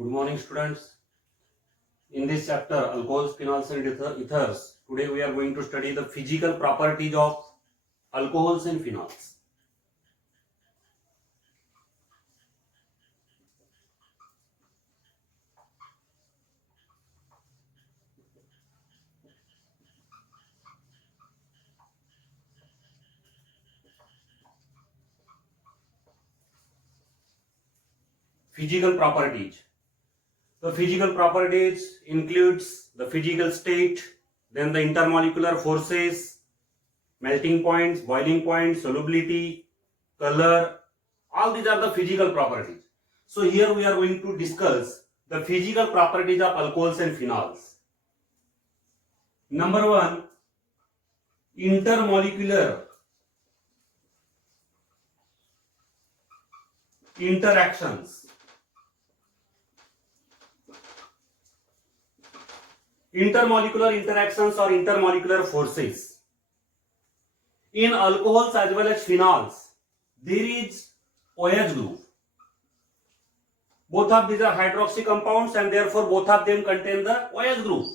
Good morning, students. In this chapter, alcohols, phenols, and ethers, today we are going to study the physical properties of alcohols and phenols. Physical properties. The physical properties includes the physical state, then the intermolecular forces, melting points, boiling points, solubility, color. All these are the physical properties. So here we are going to discuss the physical properties of alcohols and phenols. Number one, intermolecular interactions. Intermolecular interactions or intermolecular forces. In alcohols as well as phenols, there is OH group. Both of these are hydroxy compounds and therefore both of them contain the OH group.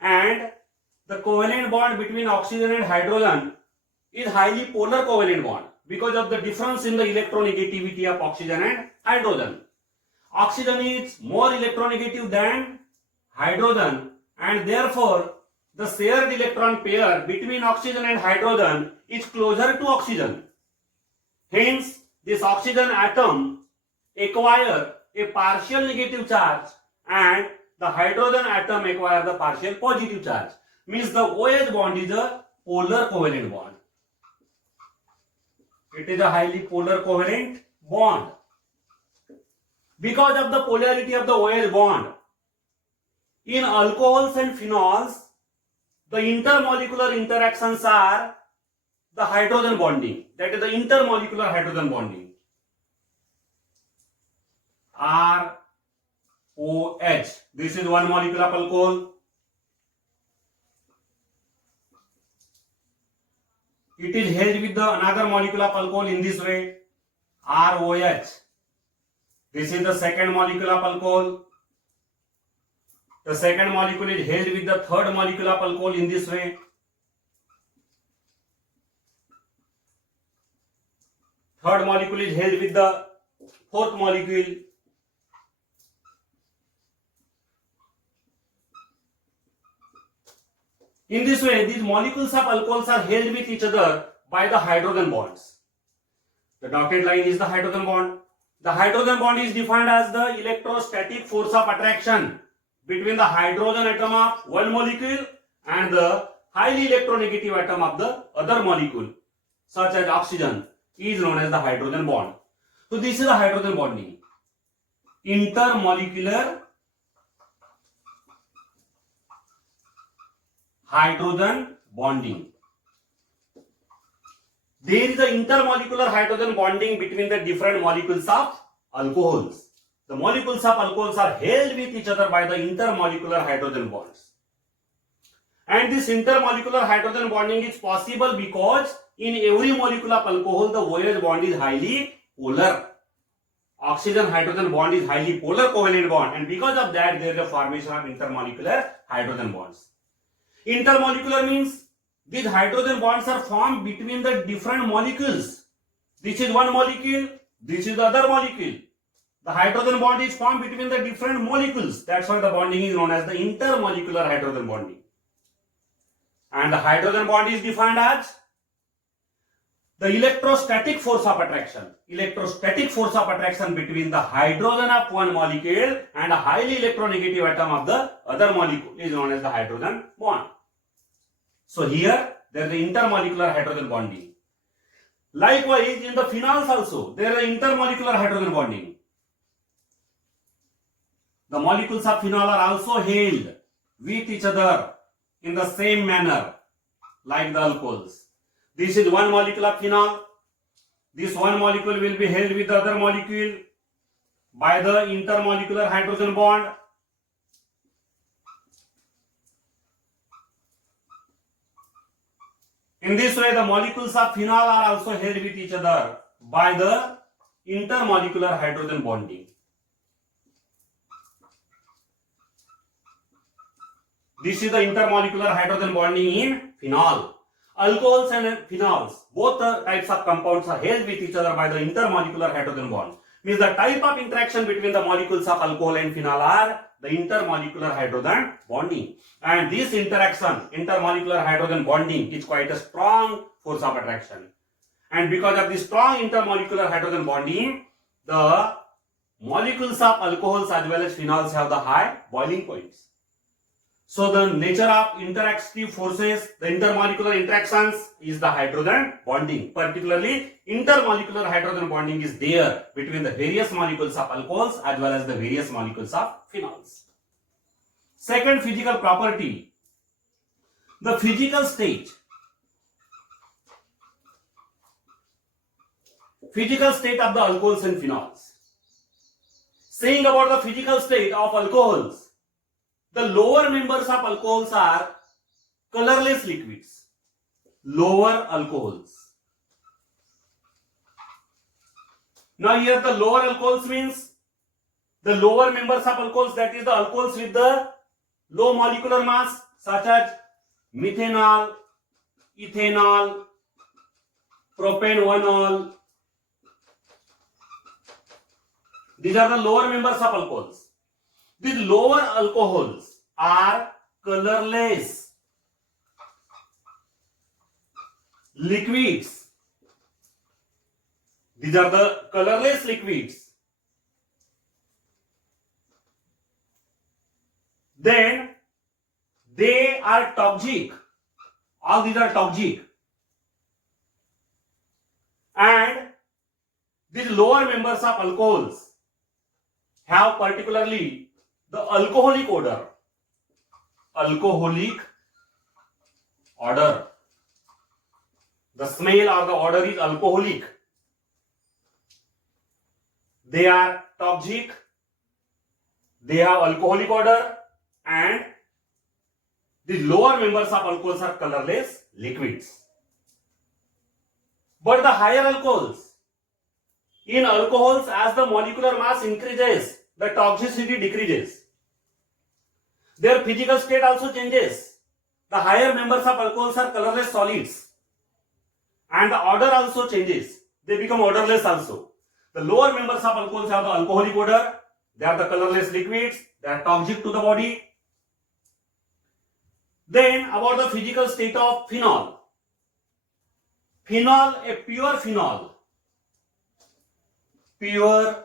And the covalent bond between oxygen and hydrogen is highly polar covalent bond because of the difference in the electronegativity of oxygen and hydrogen. Oxygen is more electronegative than hydrogen, and therefore the shared electron pair between oxygen and hydrogen is closer to oxygen. Hence, this oxygen atom acquire a partial negative charge and the hydrogen atom acquire the partial positive charge. Means the OH bond is a polar covalent bond. It is a highly polar covalent bond. Because of the polarity of the OH bond, in alcohols and phenols, the intermolecular interactions are the hydrogen bonding. That is the intermolecular hydrogen bonding. ROH. This is one molecule of alcohol. It is held with the another molecule of alcohol in this way. ROH. This is the second molecule of alcohol. The second molecule is held with the third molecule of alcohol in this way. Third molecule is held with the fourth molecule. In this way, these molecules of alcohols are held with each other by the hydrogen bonds. The dotted line is the hydrogen bond. The hydrogen bond is defined as the electrostatic force of attraction between the hydrogen atom of one molecule and the highly electronegative atom of the other molecule, such as oxygen, is known as the hydrogen bond. So this is the hydrogen bonding. Intermolecular hydrogen bonding. There is an intermolecular hydrogen bonding between the different molecules of alcohols. The molecules of alcohols are held with each other by the intermolecular hydrogen bonds. And this intermolecular hydrogen bonding is possible because in every molecule of alcohol, the OH bond is highly polar. Oxygen hydrogen bond is highly polar covalent bond, and because of that, there is a formation of intermolecular hydrogen bonds. Intermolecular means these hydrogen bonds are formed between the different molecules. This is one molecule, this is the other molecule. The hydrogen bond is formed between the different molecules. That's why the bonding is known as the intermolecular hydrogen bonding. And the hydrogen bond is defined as the electrostatic force of attraction. Electrostatic force of attraction between the hydrogen of one molecule and a highly electronegative atom of the other molecule is known as the hydrogen bond. So here there is the intermolecular hydrogen bonding. Likewise, in the phenols also there is intermolecular hydrogen bonding. The molecules of phenol are also held with each other in the same manner like the alcohols. This is one molecule of phenol. This one molecule will be held with the other molecule by the intermolecular hydrogen bond. In this way, the molecules of phenol are also held with each other by the intermolecular hydrogen bonding. This is the intermolecular hydrogen bonding in phenol. Alcohols and phenols, both the types of compounds are held with each other by the intermolecular hydrogen bond. Means the type of interaction between the molecules of alcohol and phenol are the intermolecular hydrogen bonding. And this interaction, intermolecular hydrogen bonding, is quite a strong force of attraction. And because of this strong intermolecular hydrogen bonding, the molecules of alcohols as well as phenols have the high boiling points. So the nature of interactive forces, the intermolecular interactions is the hydrogen bonding. Particularly intermolecular hydrogen bonding is there between the various molecules of alcohols as well as the various molecules of phenols. Second physical property, the physical state. Physical state of the alcohols and phenols. Saying about the physical state of alcohols, the lower members of alcohols are colorless liquids. Lower alcohols. Now here the lower alcohols means the lower members of alcohols, that is the alcohols with the low molecular mass such as methanol, ethanol, propanol. These are the lower members of alcohols. These lower alcohols are colorless liquids. These are the colorless liquids. Then they are toxic. All these are toxic. And these lower members of alcohols have particularly the alcoholic odor. Alcoholic odor. The smell or the odor is alcoholic. They are toxic. They have alcoholic odor, and the lower members of alcohols are colorless liquids. But the higher alcohols, in alcohols, as the molecular mass increases, the toxicity decreases. Their physical state also changes. The higher members of alcohols are colorless solids, and the odor also changes. They become odorless also. The lower members of alcohols have the alcoholic odor. They are the colorless liquids. They are toxic to the body. Then about the physical state of phenol. Phenol, a pure phenol. Pure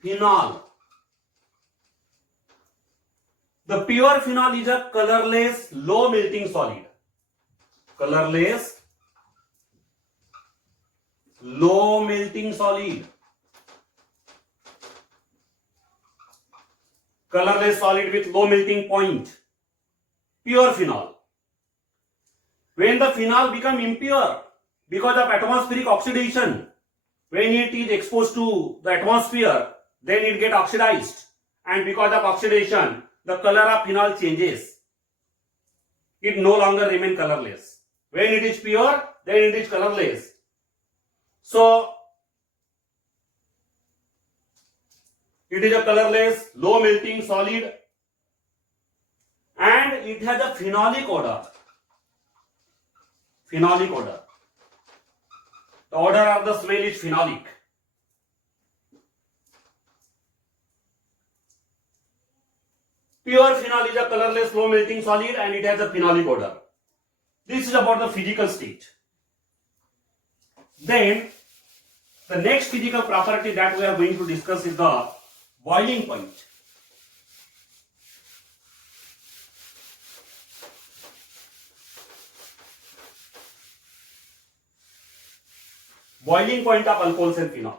phenol. The pure phenol is a colorless, low melting solid. Colorless, low melting solid. Colorless solid with low melting point. Pure phenol. When the phenol become impure because of atmospheric oxidation, when it is exposed to the atmosphere, then it get oxidized, and because of oxidation, the color of phenol changes. It no longer remain colorless. When it is pure, then it is colorless. So it is a colorless, low melting solid, and it has a phenolic odor. Phenolic odor. The odor of the smell is phenolic. Pure phenol is a colorless, low melting solid, and it has a phenolic odor. This is about the physical state. Then the next physical property that we are going to discuss is the boiling point. Boiling point of alcohols and phenols.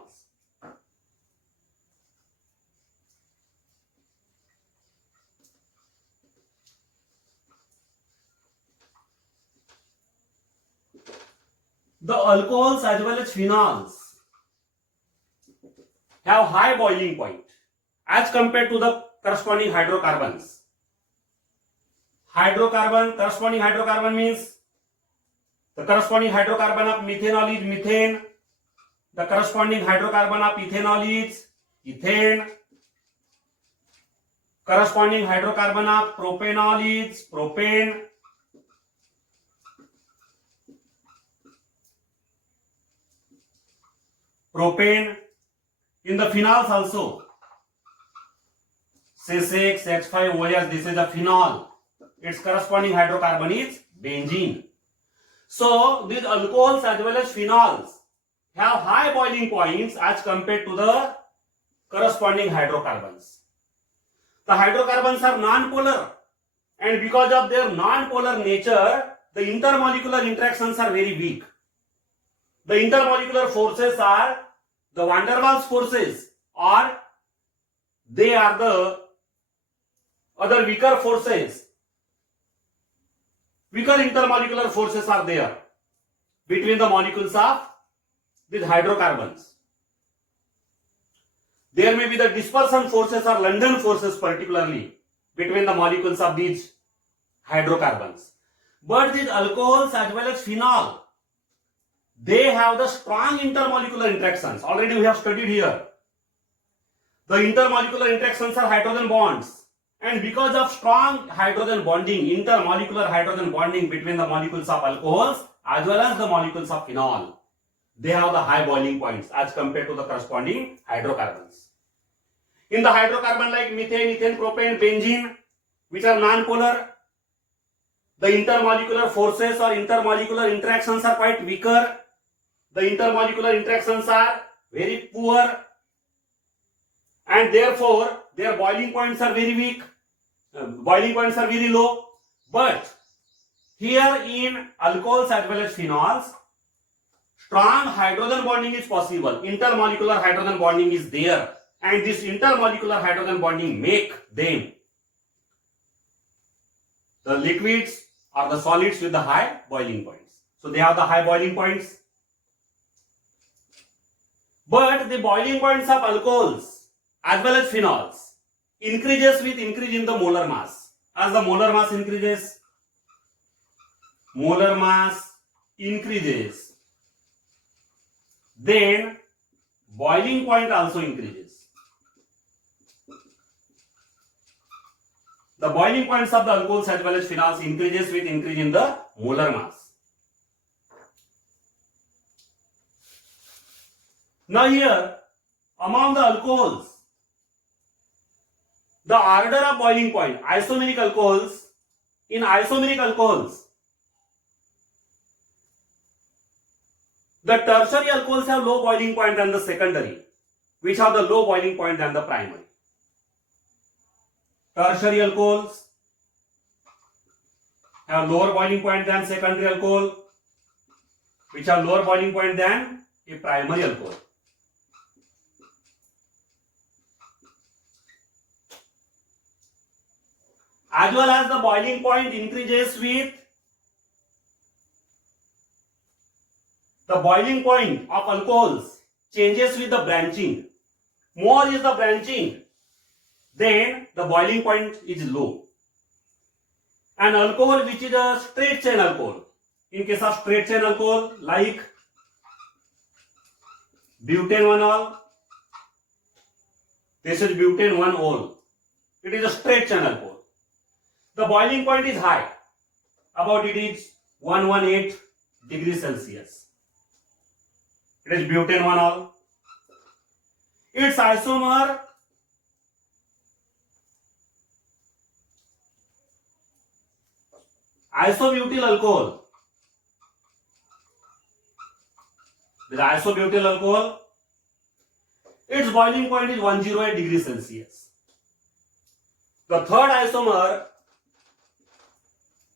The alcohols as well as phenols have high boiling point as compared to the corresponding hydrocarbons. Corresponding hydrocarbon means the corresponding hydrocarbon of methanol is methane. The corresponding hydrocarbon of ethanol is ethane. Corresponding hydrocarbon of propanol is propane. Propane. In the phenols also, C6, H5OH, this is a phenol. Its corresponding hydrocarbon is benzene. So these alcohols as well as phenols have high boiling points as compared to the corresponding hydrocarbons. The hydrocarbons are non-polar, and because of their non-polar nature, the intermolecular interactions are very weak. The intermolecular forces are the van der Waals forces, or they are the other weaker forces. Weaker intermolecular forces are there between the molecules of these hydrocarbons. There may be the dispersion forces or London forces particularly between the molecules of these hydrocarbons. But these alcohols as well as phenol, they have the strong intermolecular interactions. Already we have studied here. The intermolecular interactions are hydrogen bonds. And because of strong hydrogen bonding, intermolecular hydrogen bonding between the molecules of alcohols as well as the molecules of phenol, they have the high boiling points as compared to the corresponding hydrocarbons. In the hydrocarbon like methane, ethane, propane, benzene, which are non-polar, the intermolecular forces or intermolecular interactions are quite weaker. The intermolecular interactions are very poor, and therefore their boiling points are very weak. Boiling points are very low. But here in alcohols as well as phenols, strong hydrogen bonding is possible. Intermolecular hydrogen bonding is there, and this intermolecular hydrogen bonding make them the liquids or the solids with the high boiling points. So they have the high boiling points. But the boiling points of alcohols as well as phenols increases with increase in the molar mass. As the molar mass increases, then boiling point also increases. The boiling points of the alcohols as well as phenols increases with increase in the molar mass. Now here, among the alcohols, the order of boiling point, isomeric alcohols, in isomeric alcohols, the tertiary alcohols have low boiling point than the secondary, which have the low boiling point than the primary. Tertiary alcohols have lower boiling point than secondary alcohol, which have lower boiling point than a primary alcohol. As well as the boiling point increases with the boiling point of alcohols changes with the branching. More is the branching, then the boiling point is low. An alcohol which is a straight chain alcohol, in case of straight chain alcohol like butane-1-ol, this is butane-1-ol. It is a straight chain alcohol. The boiling point is high, about it is 118 degrees Celsius. It is butane-1-ol. Its isomer isobutyl alcohol. The isobutyl alcohol, its boiling point is 108 degrees Celsius. The third isomer,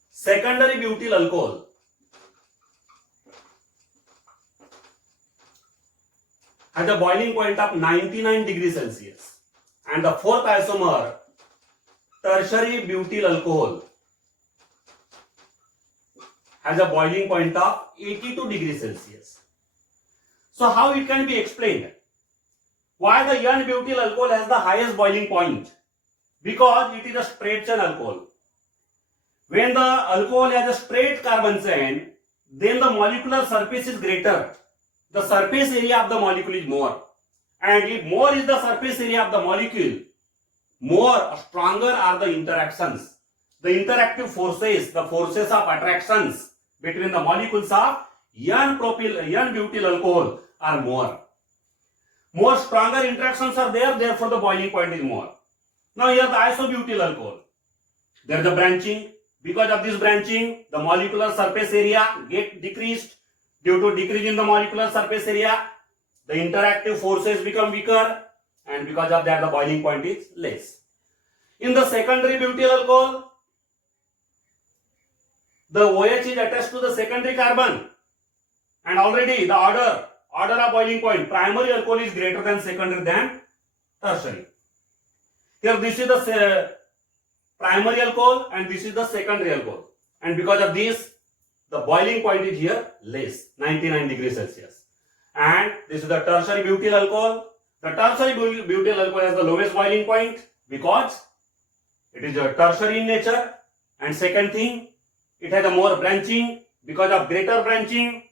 secondary butyl alcohol, has a boiling point of 99 degrees Celsius. And the fourth isomer, tertiary butyl alcohol, has a boiling point of 82 degrees Celsius. So how it can be explained? Why the N-butyl alcohol has the highest boiling point? Because it is a straight chain alcohol. When the alcohol has a straight carbon chain, then the molecular surface is greater. The surface area of the molecule is more. And if more is the surface area of the molecule, more stronger are the interactions. The interactive forces, the forces of attractions between the molecules of N-butyl alcohol are more. More stronger interactions are there, therefore the boiling point is more. Now here the isobutyl alcohol. There is a branching. Because of this branching, the molecular surface area get decreased. Due to decrease in the molecular surface area, the interactive forces become weaker, and because of that the boiling point is less. In the secondary butyl alcohol, the OH is attached to the secondary carbon, and already the order of boiling point, primary alcohol is greater than secondary than tertiary. Here this is the primary alcohol and this is the secondary alcohol, and because of this the boiling point is here less, 99 degrees Celsius. And this is the tertiary butyl alcohol. The tertiary butyl alcohol has the lowest boiling point because it is a tertiary in nature, and second thing, it has a more branching. Because of greater branching,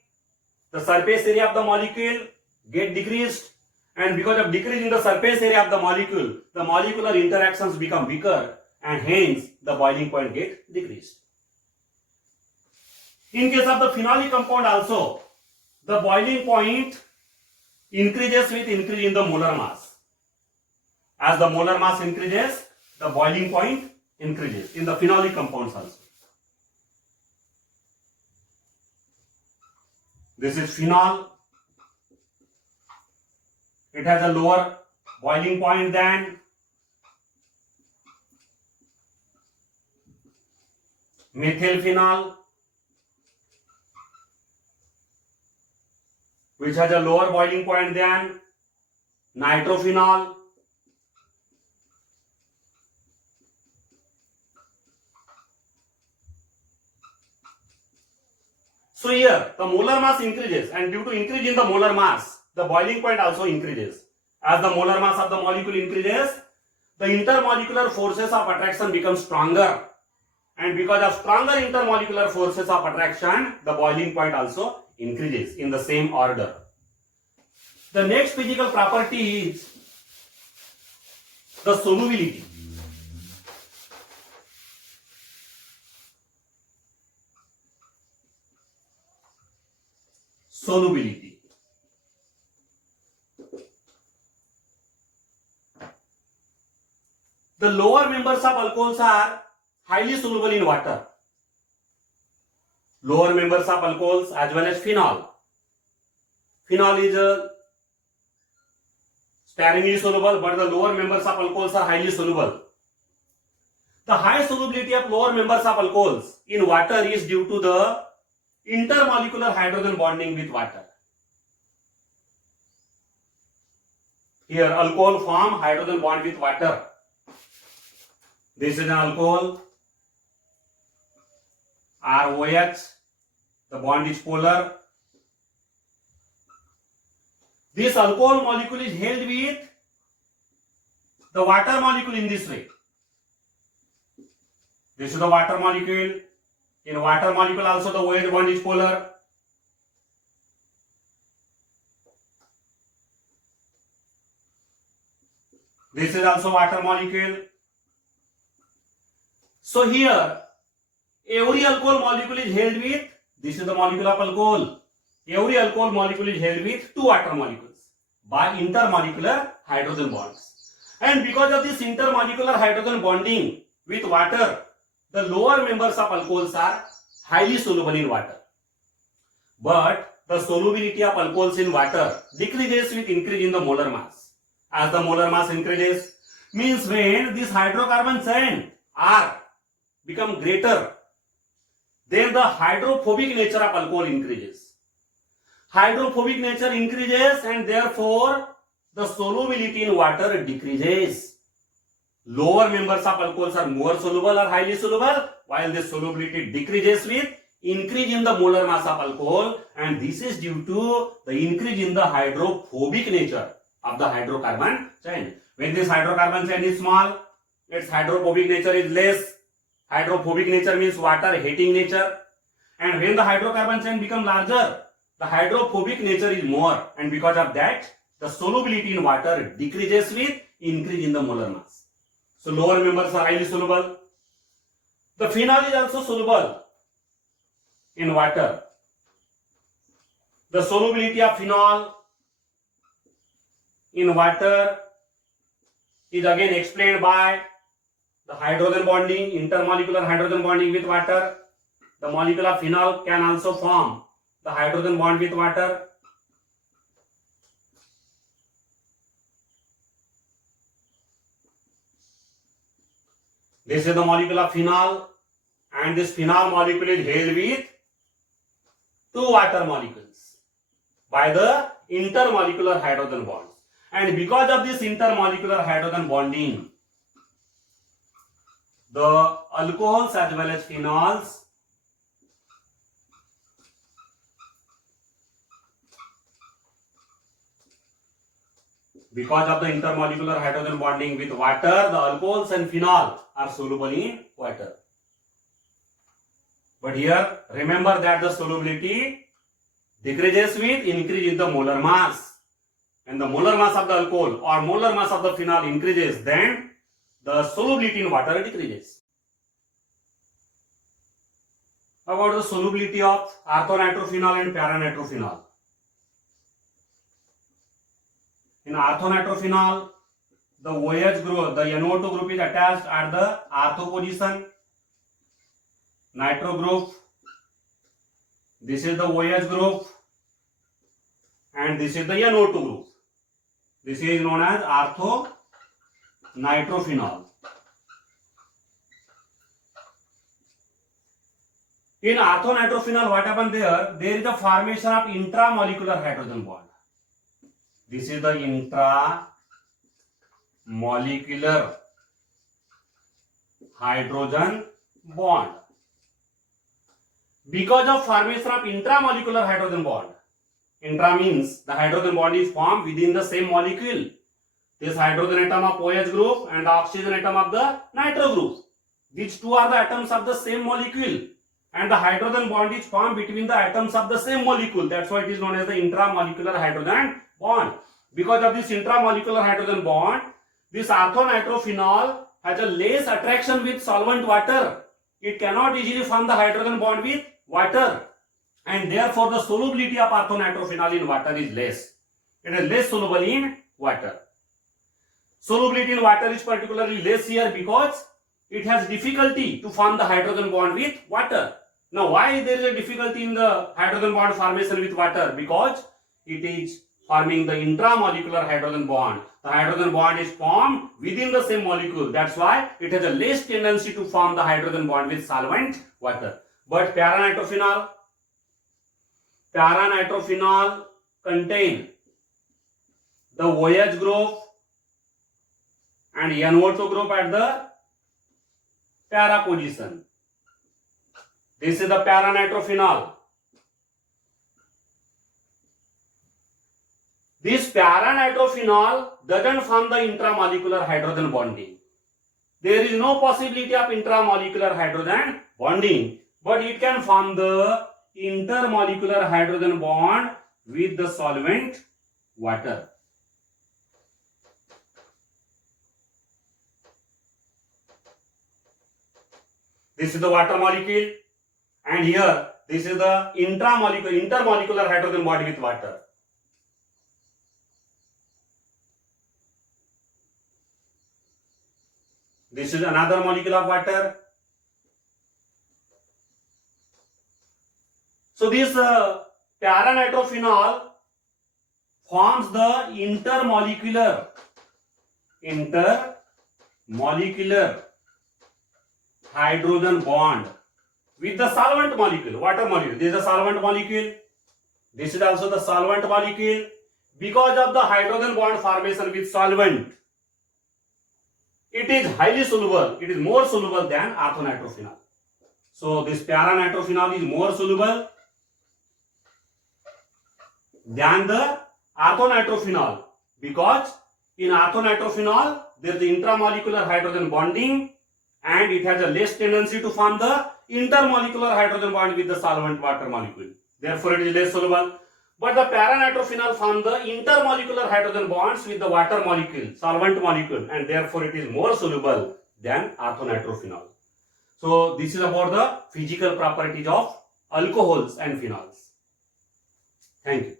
the surface area of the molecule get decreased, and because of decrease in the surface area of the molecule, the molecular interactions become weaker, and hence the boiling point get decreased. In case of the phenolic compound also, the boiling point increases with increase in the molar mass. As the molar mass increases, the boiling point increases in the phenolic compounds also. This is phenol. It has a lower boiling point than methylphenol, which has a lower boiling point than nitrophenol, so here the molar mass increases, and due to increase in the molar mass, the boiling point also increases. As the molar mass of the molecule increases, the intermolecular forces of attraction become stronger, and because of stronger intermolecular forces of attraction, the boiling point also increases in the same order. The next physical property is the solubility. Solubility. The lower members of alcohols are highly soluble in water. Lower members of alcohols as well as phenol. Phenol is sparingly soluble, but the lower members of alcohols are highly soluble. The high solubility of lower members of alcohols in water is due to the intermolecular hydrogen bonding with water. Here alcohol form hydrogen bond with water. This is an alcohol, ROH, the bond is polar. This alcohol molecule is held with the water molecule in this way. This is the water molecule. In water molecule also the OH bond is polar. This is also water molecule. So here every alcohol molecule is held with, this is the molecule of alcohol. Every alcohol molecule is held with two water molecules by intermolecular hydrogen bonds. And because of this intermolecular hydrogen bonding with water, the lower members of alcohols are highly soluble in water. But the solubility of alcohols in water decreases with increase in the molar mass. As the molar mass increases, means when this hydrocarbon chain R become greater, then the hydrophobic nature of alcohol increases. Hydrophobic nature increases, and therefore the solubility in water decreases. Lower members of alcohols are more soluble or highly soluble, while the solubility decreases with increase in the molar mass of alcohol, and this is due to the increase in the hydrophobic nature of the hydrocarbon chain. When this hydrocarbon chain is small, its hydrophobic nature is less. Hydrophobic nature means water hating nature, and when the hydrocarbon chain become larger, the hydrophobic nature is more, and because of that the solubility in water decreases with increase in the molar mass. So lower members are highly soluble. The phenol is also soluble in water. The solubility of phenol in water is again explained by the hydrogen bonding, intermolecular hydrogen bonding with water. The molecule of phenol can also form the hydrogen bond with water. This is the molecule of phenol, and this phenol molecule is held with two water molecules by the intermolecular hydrogen bonds. And because of this intermolecular hydrogen bonding, the alcohols as well as phenols because of the intermolecular hydrogen bonding with water, the alcohols and phenol are soluble in water. But here, remember that the solubility decreases with increase in the molar mass. And the molar mass of the alcohol or molar mass of the phenol increases, then the solubility in water decreases. About the solubility of orthonitrophenol and paranitrophenol. In orthonitrophenol, the OH group, the NO2 group is attached at the ortho position. Nitro group, this is the OH group, and this is the NO2 group. This is known as orthonitrophenol. In orthonitrophenol, what happened there? There is the formation of intramolecular hydrogen bond. This is the intramolecular hydrogen bond. Because of formation of intramolecular hydrogen bond, intra means the hydrogen bond is formed within the same molecule. This hydrogen atom of OH group and the oxygen atom of the nitro group. These two are the atoms of the same molecule, and the hydrogen bond is formed between the atoms of the same molecule. That's why it is known as the intramolecular hydrogen bond. Because of this intramolecular hydrogen bond, this orthonitrophenol has a less attraction with solvent water. It cannot easily form the hydrogen bond with water, and therefore the solubility of orthonitrophenol in water is less. It is less soluble in water. Solubility in water is particularly less here because it has difficulty to form the hydrogen bond with water. Now, why there is a difficulty in the hydrogen bond formation with water? Because it is forming the intramolecular hydrogen bond. The hydrogen bond is formed within the same molecule. That's why it has a less tendency to form the hydrogen bond with solvent water. But paranitrophenol contain the OH group and NO2 group at the para position. This is the paranitrophenol. This paranitrophenol doesn't form the intramolecular hydrogen bonding. There is no possibility of intramolecular hydrogen bonding, but it can form the intermolecular hydrogen bond with the solvent water. This is the water molecule, and here this is the intermolecular hydrogen bond with water. This is another molecule of water. So this paranitrophenol forms the intermolecular hydrogen bond with the solvent molecule, water molecule. This is a solvent molecule. This is also the solvent molecule. Because of the hydrogen bond formation with solvent, it is highly soluble. It is more soluble than orthonitrophenol. So this paranitrophenol is more soluble than the orthonitrophenol, because in orthonitrophenol there is the intramolecular hydrogen bonding, and it has a less tendency to form the intermolecular hydrogen bond with the solvent water molecule. Therefore, it is less soluble. But the para-nitrophenol form the intermolecular hydrogen bonds with the water molecule, solvent molecule, and therefore it is more soluble than orthonitrophenol. So this is about the physical properties of alcohols and phenols. Thank you.